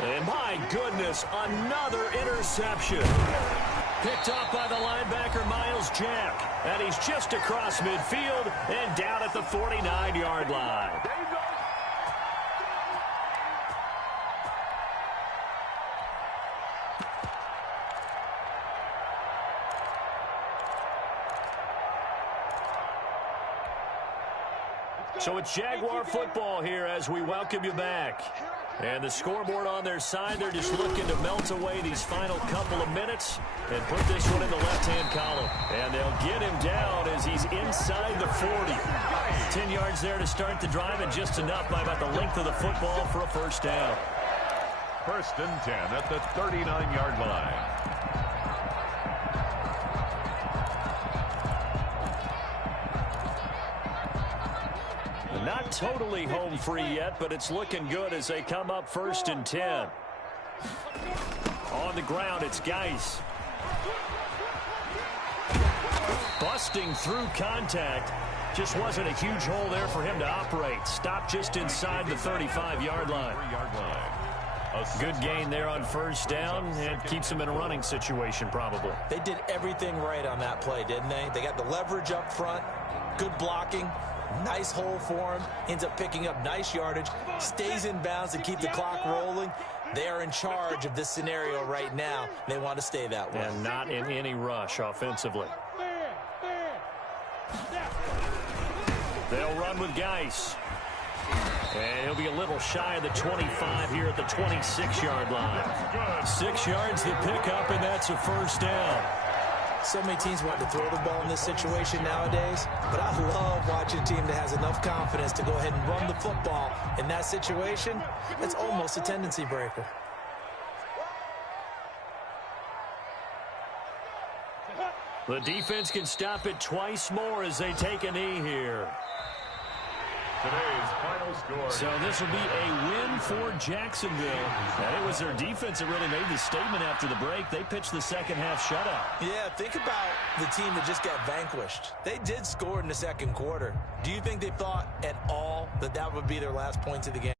And my goodness, another interception. Picked off by the linebacker, Miles Jack. And he's just across midfield and down at the 49-yard line. So it's Jaguar football here as we welcome you back. And the scoreboard on their side, they're just looking to melt away these final couple of minutes and put this one in the left-hand column. And they'll get him down as he's inside the 40. 10 yards there to start the drive, and just enough by about the length of the football for a 1st down. 1st and 10 at the 39-yard line. Not totally home free yet, but it's looking good as they come up 1st and 10. On the ground, it's Geis. Busting through contact. Just wasn't a huge hole there for him to operate. Stopped just inside the 35-yard line. Good gain there on 1st down, and keeps him in a running situation probably. They did everything right on that play, didn't they? They got the leverage up front, good blocking, nice hole for him, ends up picking up nice yardage, stays in bounds to keep the clock rolling. They are in charge of this scenario right now. They want to stay that way. And not in any rush offensively. They'll run with Geis. And he'll be a little shy of the 25 here at the 26-yard line. 6 yards to pick up, and that's a 1st down. So many teams want to throw the ball in this situation nowadays, but I love watching a team that has enough confidence to go ahead and run the football in that situation. That's almost a tendency breaker. The defense can stop it twice more as they take a knee here. Today's final score. So this will be a win for Jacksonville. And it was their defense that really made the statement after the break. They pitched the second half shutout. Yeah, think about the team that just got vanquished. They did score in the second quarter. Do you think they thought at all that that would be their last points of the game?